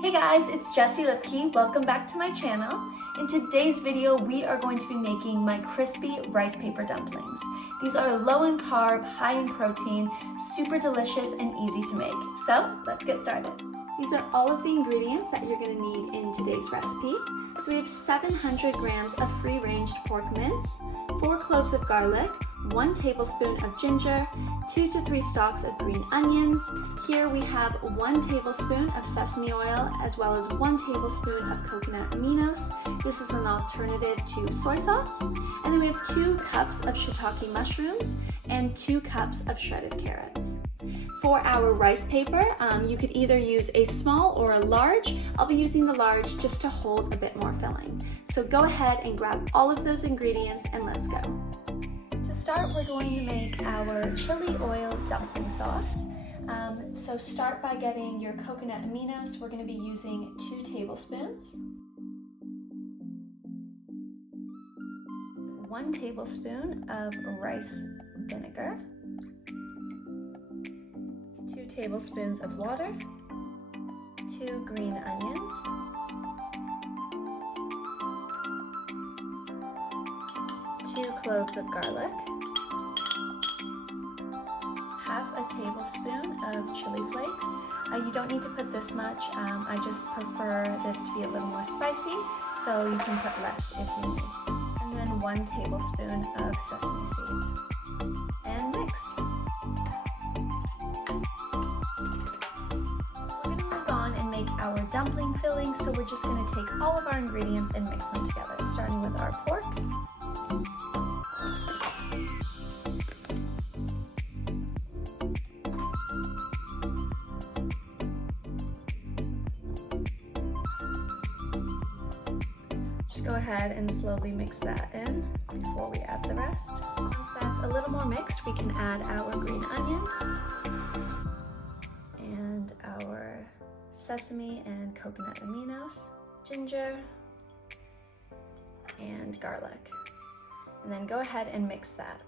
Hey guys, it's Jessie Lipke. Welcome back to my channel. In today's video, we are going to be making my crispy rice paper dumplings. These are low in carb, high in protein, super delicious and easy to make. So let's get started. These are all of the ingredients that you're going to need in today's recipe. So we have 700 grams of free-range pork mince, 4 cloves of garlic, 1 tablespoon of ginger, 2 to 3 stalks of green onions. Here we have 1 tablespoon of sesame oil as well as 1 tablespoon of coconut aminos. This is an alternative to soy sauce. And then we have 2 cups of shiitake mushrooms and 2 cups of shredded carrots. For our rice paper, you could either use a small or a large. I'll be using the large just to hold a bit more filling. So go ahead and grab all of those ingredients and let's go. To start, we're going to make our chili oil dumpling sauce. So start by getting your coconut aminos. We're going to be using 2 tablespoons. 1 tablespoon of rice vinegar. 2 tablespoons of water, 2 green onions, 2 cloves of garlic, half a tablespoon of chili flakes. You don't need to put this much. I just prefer this to be a little more spicy, so you can put less if you need. And then 1 tablespoon of sesame seeds. And mix. Our dumpling filling, so we're just going to take all of our ingredients and mix them together, starting with our pork. Just go ahead and slowly mix that in before we add the rest. Once that's a little more mixed, we can add our green onions and our sesame and coconut aminos, ginger, and garlic. And then go ahead and mix that.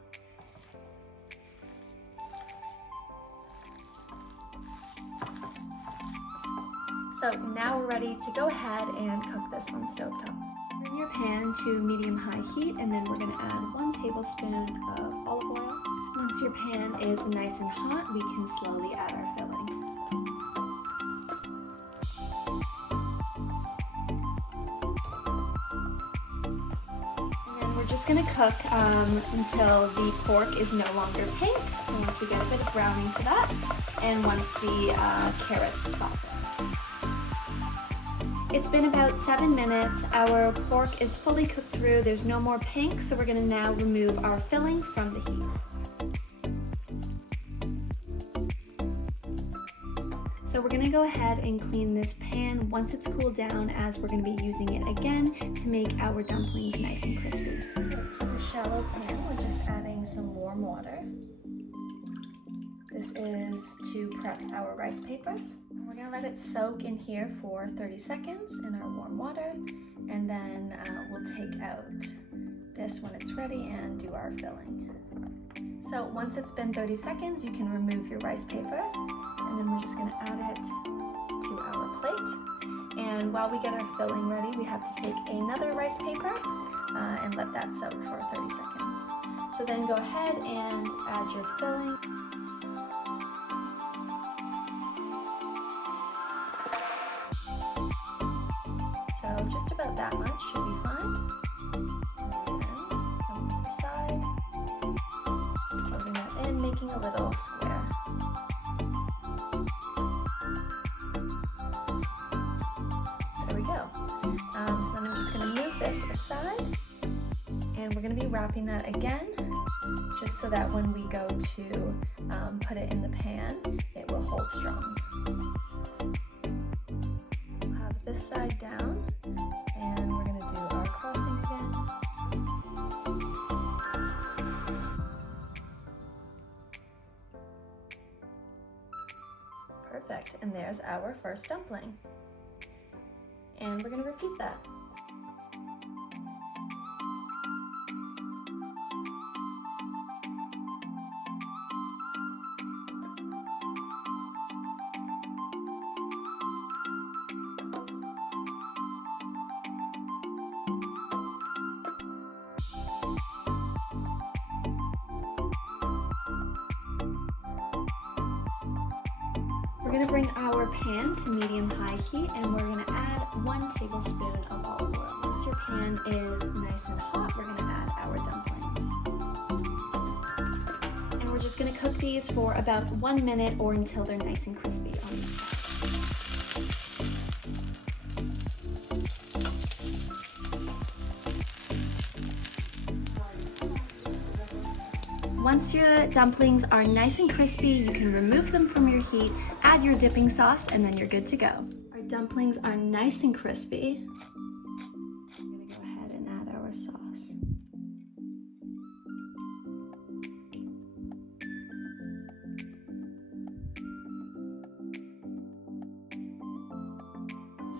So now we're ready to go ahead and cook this on stovetop. Bring your pan to medium-high heat, and then we're going to add 1 tablespoon of olive oil. Once your pan is nice and hot, we can slowly add our filling. We're just going to cook until the pork is no longer pink. So once we get a bit of browning to that, and once the carrots soften. It's been about 7 minutes. Our pork is fully cooked through. There's no more pink, so we're going to now remove our filling from the heat. So we're going to go ahead and clean this pan once it's cooled down, as we're going to be using it again to make our dumplings nice and crispy. So to a shallow pan, we're just adding some warm water. This is to prep our rice papers. We're going to let it soak in here for 30 seconds in our warm water, and then we'll take out this when it's ready and do our filling. So once it's been 30 seconds, you can remove your rice paper. And then we're just going to add it to our plate. And while we get our filling ready, we have to take another rice paper and let that soak for 30 seconds. So then go ahead and add your filling. So just about that much should be fine. These ends coming to the side. Closing that in, making a little square. So then I'm just going to move this aside, and we're going to be wrapping that again, just so that when we go to put it in the pan, it will hold strong. We'll have this side down, and we're going to do our crossing again. Perfect, and there's our first dumpling. And we're going to repeat that. We're gonna bring our pan to medium-high heat and we're gonna add 1 tablespoon of olive oil. Once your pan is nice and hot, we're gonna add our dumplings. And we're just gonna cook these for about 1 minute or until they're nice and crispy on the inside. Once your dumplings are nice and crispy, you can remove them from your heat, add your dipping sauce, and then you're good to go. Our dumplings are nice and crispy. We're gonna go ahead and add our sauce.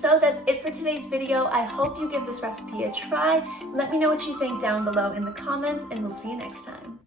So that's it for today's video. I hope you give this recipe a try. Let me know what you think down below in the comments, and we'll see you next time.